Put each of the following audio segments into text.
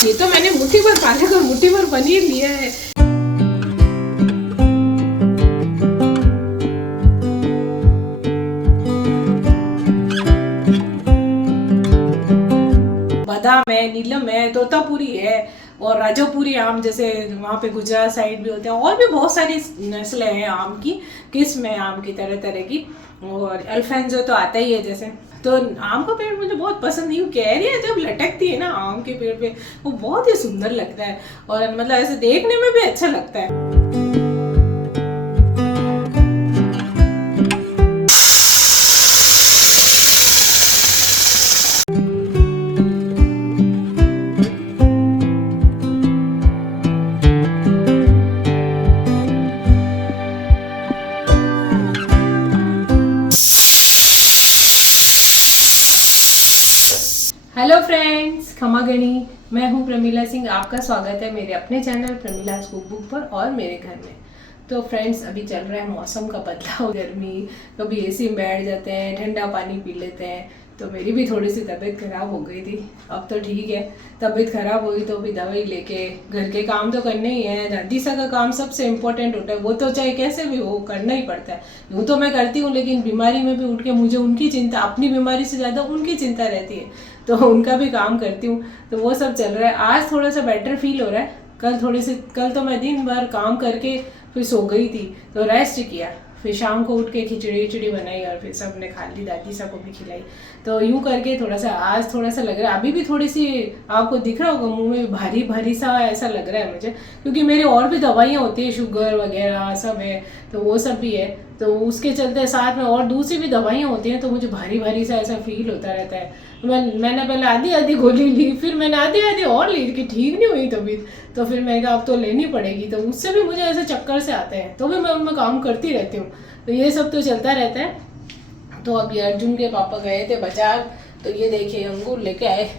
ये तो मैंने मुट्ठी भर पालक और मुट्ठी भर पनीर लिया है। बादाम है, नीलम है, तोतापुरी है और राजापुरी आम जैसे वहाँ पे गुजरात साइड भी होते हैं, और भी बहुत सारी नस्लें हैं आम की, किस्म है आम की तरह तरह की। और अल्फेंजो तो आता ही है जैसे। तो आम का पेड़ मुझे बहुत पसंद नहीं, कैरियाँ जब लटकती है ना आम के पेड़ पे, वो बहुत ही सुंदर लगता है और मतलब ऐसे देखने में भी अच्छा लगता है। हेलो फ्रेंड्स, खमा गणी, मैं हूँ प्रमिला सिंह। आपका स्वागत है मेरे अपने चैनल प्रमिलास कुक बुक पर और मेरे घर में। तो फ्रेंड्स, अभी चल रहा है मौसम का बदलाव, गर्मी, कभी एसी में बैठ जाते हैं, ठंडा पानी पी लेते हैं। तो मेरी भी थोड़ी सी तबीयत खराब हो गई थी, अब तो ठीक है। तबीयत खराब हुई तो भी दवाई लेके घर के काम तो करने ही है। दादी सा का काम सबसे इम्पोर्टेंट होता है, वो तो चाहे कैसे भी हो करना ही पड़ता है। यूँ तो मैं करती हूँ, लेकिन बीमारी में भी उठ के मुझे उनकी चिंता, अपनी बीमारी से ज़्यादा उनकी चिंता रहती है, तो उनका भी काम करती हूँ। तो वो सब चल रहा है। आज थोड़ा सा बेटर फील हो रहा है। कल तो मैं दिन भर काम करके फिर सो गई थी, तो रेस्ट किया। फिर शाम को उठ के खिचड़ी बनाई और फिर सब ने खा ली, दादी सब को भी खिलाई। तो यूँ करके थोड़ा सा आज थोड़ा सा लग रहा है, अभी भी थोड़ी सी आपको दिख रहा होगा मुंह में भारी भारी सा ऐसा लग रहा है मुझे, क्योंकि मेरी और भी दवाइयाँ होती है, शुगर वगैरह सब है, तो वो सब भी है। तो उसके चलते साथ में और दूसरी भी दवाइयाँ होती हैं, तो मुझे भारी भारी सा ऐसा फील होता रहता है। मैंने पहले आधी गोली ली, फिर मैंने आधी और ली कि ठीक नहीं हुई तबीयत, तो फिर मैंने कहा अब तो लेनी पड़ेगी। तो उससे भी मुझे ऐसे चक्कर से आते हैं, तो भी मैं उनमें काम करती रहती हूँ। तो ये सब तो चलता रहता है। तो अभी अर्जुन के पापा गए थे बाजार, तो ये देखिए अंगूर लेके आए।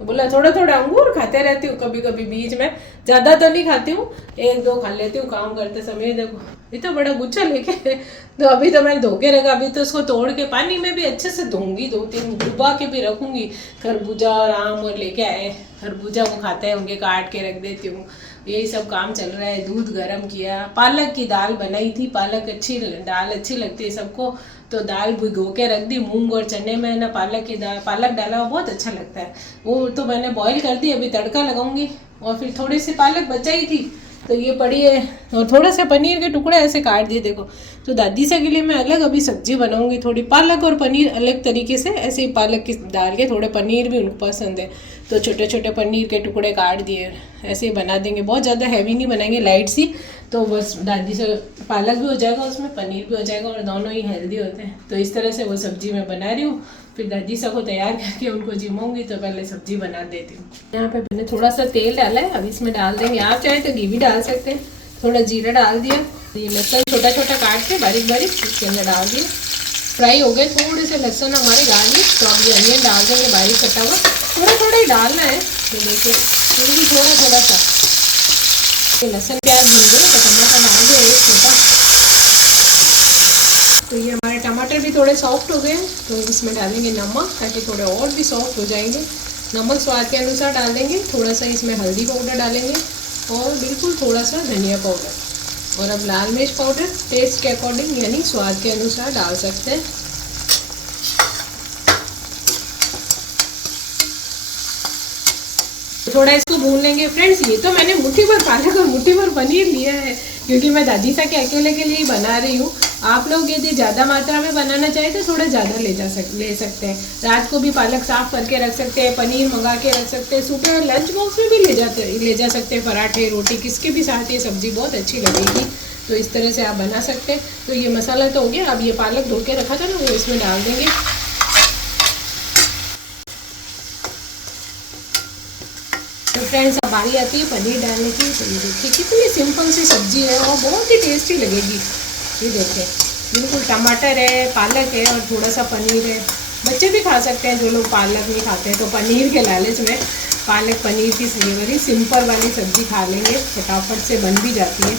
तो बोला थोड़ा थोड़ा अंगूर खाते रहती हूँ, कभी कभी बीच में, ज़्यादा तो नहीं खाती हूँ, एक दो खा लेती हूँ काम करते समय। देखो इतना बड़ा गुच्छा लेके, तो अभी तो मैंने धो के रखा, अभी तो उसको तोड़ के पानी में भी अच्छे से धोऊंगी, 2-3 डुबा के भी रखूंगी। खरबूजा और आम और लेके आए, खरबूजा वो खाते हैं, उनके काट के रख देती हूँ। यही सब काम चल रहा है। दूध गर्म किया, पालक की दाल बनाई थी, दाल अच्छी लगती है सबको, तो दाल भिगो के रख दी। मूंग और चने में ना पालक डाला हुआ बहुत अच्छा लगता है, वो तो मैंने बॉईल कर दी, अभी तड़का लगाऊंगी। और फिर थोड़ी सी पालक बचाई थी, तो ये पड़ी है, और थोड़ा सा पनीर के टुकड़े ऐसे काट दिए देखो। तो दादी सा के लिए मैं अलग अभी सब्जी बनाऊंगी, थोड़ी पालक और पनीर अलग तरीके से, ऐसे ही पालक की डाल के, थोड़े पनीर भी उनको पसंद है, तो छोटे छोटे पनीर के टुकड़े काट दिए, ऐसे ही बना देंगे। बहुत ज़्यादा हैवी नहीं बनाएंगे, लाइट सी, तो बस दादी से पालक भी हो जाएगा, उसमें पनीर भी हो जाएगा, और दोनों ही हेल्दी होते हैं। तो इस तरह से वो सब्जी मैं बना रही हूँ। फिर दादी सा को तैयार करके उनको जिमाऊंगी, तो पहले सब्जी बना देती हूँ। यहाँ पे मैंने थोड़ा सा तेल डाला है, अब इसमें डाल देंगे, आप चाहे तो घी भी डाल सकते हैं। थोड़ा जीरा डाल दिया, ये लहसुन छोटा छोटा काट के बारीक बारीक इसके अंदर डाल दिया। फ्राई हो गए थोड़े से लहसुन हमारे गार्लिक, तो अब ये अनियन डाल देंगे बारीक कटा हुआ, थोड़ा ही डालना है। तो देखिए थोड़ा सा ये लहसुन प्याज भून गए, तो टमाटर डाल दिया एक छोटा। तो ये हमारे टमाटर भी थोड़े सॉफ्ट हो गए, तो इसमें डालेंगे नमक, ताकि थोड़े और भी सॉफ्ट हो जाएंगे। नमक स्वाद के अनुसार डाल देंगे, थोड़ा सा इसमें हल्दी पाउडर डालेंगे, और बिल्कुल थोड़ा सा धनिया पाउडर, और अब लाल मिर्च पाउडर टेस्ट के अकॉर्डिंग, यानी स्वाद के अनुसार डाल सकते हैं। थोड़ा इसको भून लेंगे फ्रेंड्स। ये तो मैंने मुट्ठी भर पालक और मुट्ठी भर पनीर लिया है, क्योंकि मैं दादी सा के अकेले के लिए ही बना रही हूँ। आप लोग यदि ज़्यादा मात्रा में बनाना चाहें तो थोड़ा ज़्यादा ले सकते हैं। रात को भी पालक साफ करके रख सकते हैं, पनीर मंगा के रख सकते हैं, सुबह लंच बॉक्स में भी ले जा सकते हैं, पराठे रोटी किसके भी साथ ये सब्ज़ी बहुत अच्छी लगेगी। तो इस तरह से आप बना सकते हैं। तो ये मसाला तो हो गया, अब ये पालक धो के रखा था ना, वो इसमें डाल देंगे। तो फ्रेंड्स, अब बारी आती है पनीर डालने की। तो ये देखिए कितनी सिंपल सी सब्जी है और बहुत ही टेस्टी लगेगी। ये देखिए बिल्कुल टमाटर है, पालक है और थोड़ा सा पनीर है। बच्चे भी खा सकते हैं, जो लोग पालक नहीं खाते हैं, तो पनीर के लालच में पालक पनीर की बड़ी सिंपल वाली सब्जी खा लेंगे, फटाफट से बन भी जाती है।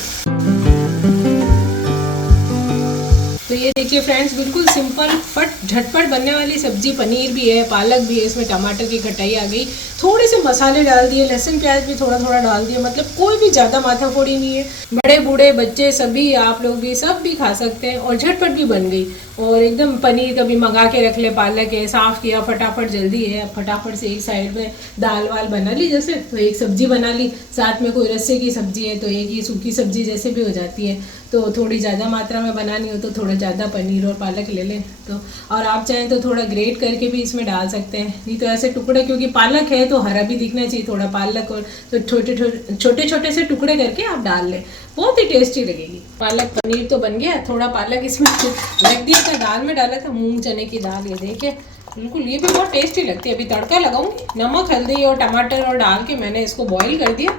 तो ये देखिए फ्रेंड्स, बिल्कुल सिंपल फट झटपट बनने वाली सब्जी। पनीर भी है, पालक भी है, इसमें टमाटर की खटाई आ गई, थोड़े से मसाले डाल दिए, लहसुन प्याज भी थोड़ा थोड़ा डाल दिया। मतलब कोई भी ज़्यादा माथाफोड़ी नहीं है, बड़े बूढ़े बच्चे सभी, आप लोग भी सब भी खा सकते हैं और झटपट भी बन गई। और एकदम पनीर कभी मंगा के रख ले, पालक है साफ़ किया, फटाफट जल्दी है, फटाफट से एक साइड में दाल वाल बना ली, जैसे तो एक सब्जी बना ली, साथ में कोई रस्से की सब्जी है तो एक ही सूखी सब्जी जैसे भी हो जाती है। तो थोड़ी ज़्यादा मात्रा में बनानी हो तो थोड़ा ज़्यादा पनीर और पालक ले लें तो, और आप चाहें तो थोड़ा ग्रेट करके भी इसमें डाल सकते हैं, नहीं तो ऐसे टुकड़े, क्योंकि पालक है तो हरा भी दिखना चाहिए थोड़ा पालक, और तो छोटे छोटे से टुकड़े करके आप डाल लें, बहुत ही टेस्टी लगेगी। पालक पनीर तो बन गया, थोड़ा पालक इसमें रख दिया था, दाल में डाला था मूंग चने की दाल, ये देखिए बिल्कुल ये भी बहुत टेस्टी लगती है। अभी तड़का लगाऊंगी, नमक हल्दी और टमाटर और डाल के मैंने इसको बॉईल कर दिया,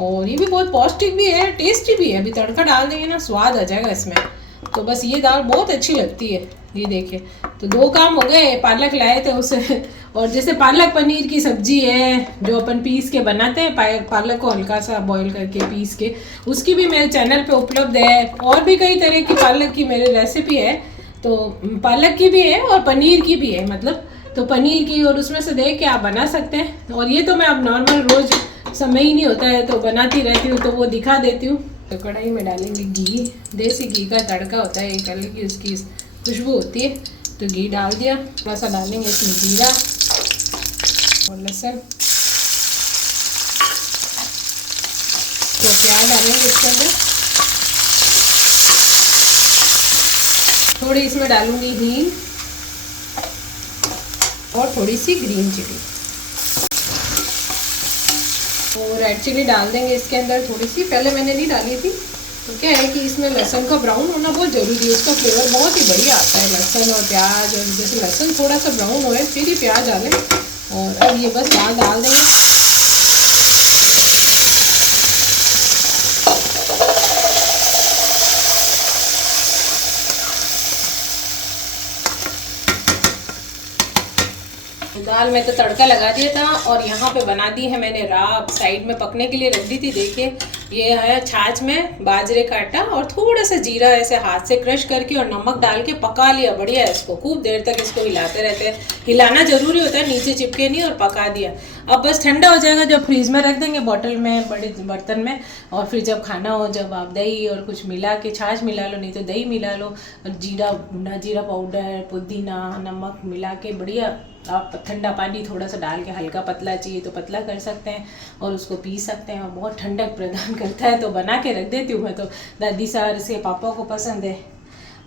और ये भी बहुत पौष्टिक भी है, टेस्टी भी है। अभी तड़का डाल देंगे ना, स्वाद आ जाएगा इसमें। तो बस ये दाल बहुत अच्छी लगती है। ये देखिए, तो 2 काम हो गए, पालक लाए थे उसे, और जैसे पालक पनीर की सब्जी है जो अपन पीस के बनाते हैं, पालक को हल्का सा बॉईल करके पीस के, उसकी भी मेरे चैनल पे उपलब्ध है। और भी कई तरह की पालक की मेरे रेसिपी है, तो पालक की भी है और पनीर की भी है, मतलब तो पनीर की, और उसमें से देख के आप बना सकते हैं। और ये तो मैं अब नॉर्मल रोज़ समय ही नहीं होता है तो बनाती रहती हूँ, तो वो दिखा देती हूँ। तो कढ़ाई में डालेंगे घी, देसी घी का तड़का होता है, एक अलग की उसकी खुशबू होती है। तो घी डाल दिया, थोड़ा सा डालेंगे इसमें जीरा और लहसुन, तो प्याज डालेंगे इसके अंदर, थोड़ी इसमें डालूंगी हींग और थोड़ी सी ग्रीन चिली, और रेड चिली डाल देंगे इसके अंदर थोड़ी सी, पहले मैंने नहीं डाली थी। तो क्या है कि इसमें लहसुन का ब्राउन होना बहुत ज़रूरी है, उसका फ्लेवर बहुत ही बढ़िया आता है, लहसुन और प्याज। और जैसे लहसुन थोड़ा सा ब्राउन होए फिर ही प्याज डालें, और अब ये बस दाल डाल देंगे। दाल में तो तड़का लगा दिया था, और यहाँ पे बना दी है मैंने राब, साइड में पकने के लिए रख दी थी। देखिए ये है छाछ में बाजरे का आटा और थोड़ा सा जीरा ऐसे हाथ से क्रश करके और नमक डाल के पका लिया बढ़िया। इसको खूब देर तक इसको हिलाते रहते हैं, हिलाना जरूरी होता है, नीचे चिपके नहीं, और पका दिया। अब बस ठंडा हो जाएगा, जब फ्रीज में रख देंगे बॉटल में, बड़े बर्तन में, और फिर जब खाना हो, जब आप दही और कुछ मिला के, छाछ मिला लो नहीं तो दही मिला लो, और जीरा पाउडर, पुदीना, नमक मिला के बढ़िया, आप ठंडा पानी थोड़ा सा डाल के, हल्का पतला चाहिए तो पतला कर सकते हैं, और उसको पी सकते हैं, और बहुत ठंडक प्रदान करता है। तो बना के रख देती हूँ मैं, तो दादी सार से पापा को पसंद है।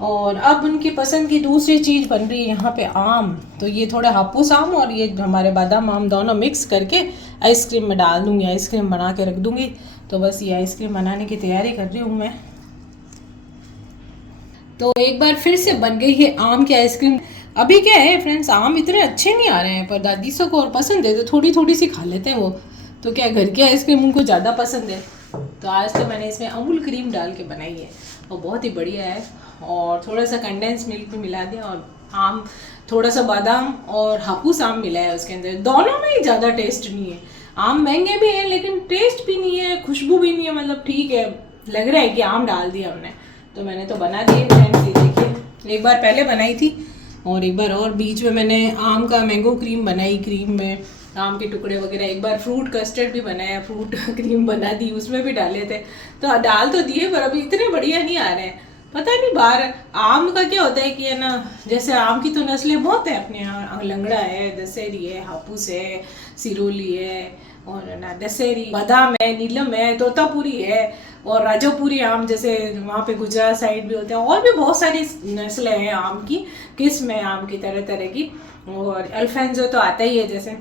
और अब उनकी पसंद की दूसरी चीज़ बन रही है यहाँ पे, आम। तो ये थोड़े हापूस आम और ये हमारे बादाम आम दोनों मिक्स करके आइसक्रीम में डाल दूँगी, आइसक्रीम बना के रख दूँगी। तो बस ये आइसक्रीम बनाने की तैयारी कर रही हूँ मैं। तो एक बार फिर से बन गई है आम की आइसक्रीम। अभी क्या है फ्रेंड्स, आम इतने अच्छे नहीं आ रहे हैं, पर दादी सो को और पसंद है तो थोड़ी थोड़ी सी खा लेते हैं वो। तो क्या घर की आइसक्रीम उनको ज़्यादा पसंद है, तो आज तो मैंने इसमें अमूल क्रीम डाल के बनाई है, और बहुत ही बढ़िया है। और थोड़ा सा कंडेंस मिल्क भी मिला दिया, और आम, थोड़ा सा बादाम और हापूस आम मिला है उसके अंदर। दोनों में ही ज़्यादा टेस्ट नहीं है, आम महंगे भी हैं लेकिन टेस्ट भी नहीं है, खुशबू भी नहीं है, मतलब ठीक है, लग रहा है कि आम डाल दिया हमने। तो मैंने तो बना दिए फ्रेंड्स, ये देखिए, एक बार पहले बनाई थी और एक बार और बीच में मैंने आम का मैंगो क्रीम बनाई, क्रीम में आम के टुकड़े वगैरह, एक बार फ्रूट कस्टर्ड भी बनाया, फ्रूट क्रीम बना दी, उसमें भी डाले थे। तो डाल तो दिए, पर अभी इतने बढ़िया नहीं आ रहे हैं, पता नहीं बाहर। आम का क्या होता है कि है ना, जैसे आम की तो नस्लें बहुत है अपने यहाँ, लंगड़ा है, दशहरी है, हापूस है, सिरोली है, और ना दशहरी, बादाम है, नीलम है, तोतापुरी है, और राजापुरी आम जैसे वहाँ पे गुजरात साइड भी होते हैं, और भी बहुत सारी नस्लें हैं आम की, किस्म है आम की तरह तरह की। और अल्फेंजो तो आता ही है, जैसे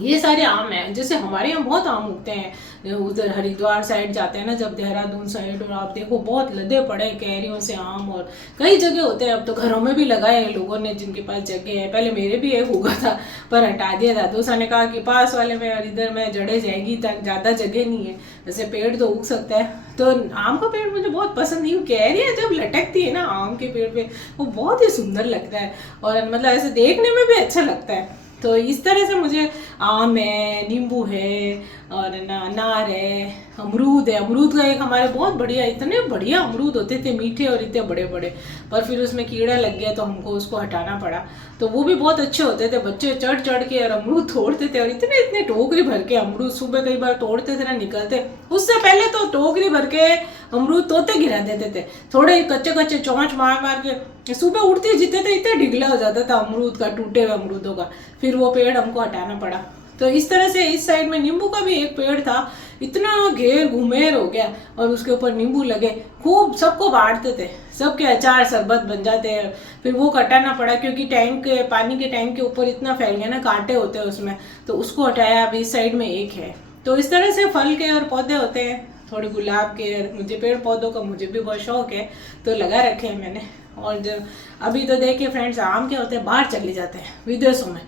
ये सारे आम हैं। जैसे हमारे यहाँ बहुत आम उगते हैं, उधर हरिद्वार साइड जाते हैं ना जब, देहरादून साइड, और आप देखो बहुत लदे पड़े कैरियों से आम, और कई जगह होते हैं। अब तो घरों में भी लगाए हैं लोगों ने जिनके पास जगह है, पहले मेरे भी एक उगा था पर हटा दिया था। दूसरा ने कहा कि पास वाले में और इधर में जड़े जाएगी, तक ज़्यादा जगह नहीं है, वैसे पेड़ तो उग सकता है। तो आम का पेड़ मुझे बहुत पसंद नहीं, कैरियाँ जब लटकती है ना आम के पेड़ पे, वो बहुत ही सुंदर लगता है, और मतलब ऐसे देखने में भी अच्छा लगता है। तो इस तरह से मुझे आम है, नींबू है, और अनार है, अमरूद है। अमरूद का एक हमारे बहुत बढ़िया, इतने बढ़िया अमरूद होते थे, मीठे और इतने बड़े बड़े, पर फिर उसमें कीड़ा लग गया तो हमको उसको हटाना पड़ा। तो वो भी बहुत अच्छे होते थे, बच्चे चढ़ चढ़ के और अमरूद तोड़ते थे, और इतने इतने टोकरी भर के अमरूद सुबह कई बार तोड़ते थे ना, निकलते। उससे पहले तो टोकरी भर के अमरूद तोते गिरा देते थे, थोड़े कच्चे कच्चे चोंच मार मार के। सुबह उठते जीते थे, इतना ढिगला हो जाता था अमरूद का, टूटे हुए अमरूदों का। फिर वो पेड़ हमको हटाना पड़ा। तो इस तरह से इस साइड में नींबू का भी एक पेड़ था, इतना घेर घुमेर हो गया, और उसके ऊपर नींबू लगे, खूब सबको बांटते थे, सबके अचार शरबत बन जाते हैं। फिर वो कटाना पड़ा क्योंकि टैंक के पानी के टैंक के ऊपर इतना फैल गया ना, कांटे होते हैं उसमें, तो उसको हटाया। अभी इस साइड में एक है। तो इस तरह से फल के और पौधे होते हैं, थोड़े गुलाब के। मुझे पेड़ पौधों का मुझे भी बहुत शौक है, तो लगा रखे हैं मैंने। और जब अभी तो देखिए फ्रेंड्स, आम के होते हैं बाहर चले जाते हैं विदेशों में,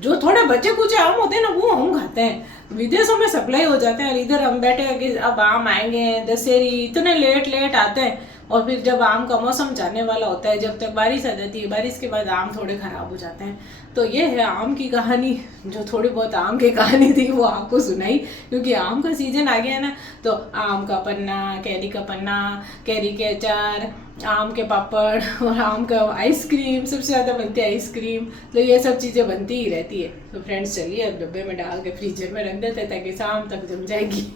जो थोड़े बच्चे कुछ आम होते हैं ना, वो हम खाते हैं, विदेशों में सप्लाई हो जाते हैं। और इधर हम बैठे हैं कि अब आम आएंगे, दशहरी इतने लेट लेट आते हैं। और फिर जब आम का मौसम जाने वाला होता है, जब तक बारिश आ जाती है, बारिश के बाद आम थोड़े खराब हो जाते हैं। तो ये है आम की कहानी, जो थोड़ी बहुत आम की कहानी थी वो आपको सुनाई, क्योंकि आम का सीजन आ गया है ना। तो आम का पन्ना, कैरी का पन्ना, कैरी के अचार, आम के पापड़ और आम का आइसक्रीम, सबसे ज़्यादा बनती है आइसक्रीम। तो ये सब चीज़ें बनती ही रहती है। तो फ्रेंड्स चलिए अब डब्बे में डाल के फ्रीजर में रख देते हैं, ताकि शाम तक जम जाएगी।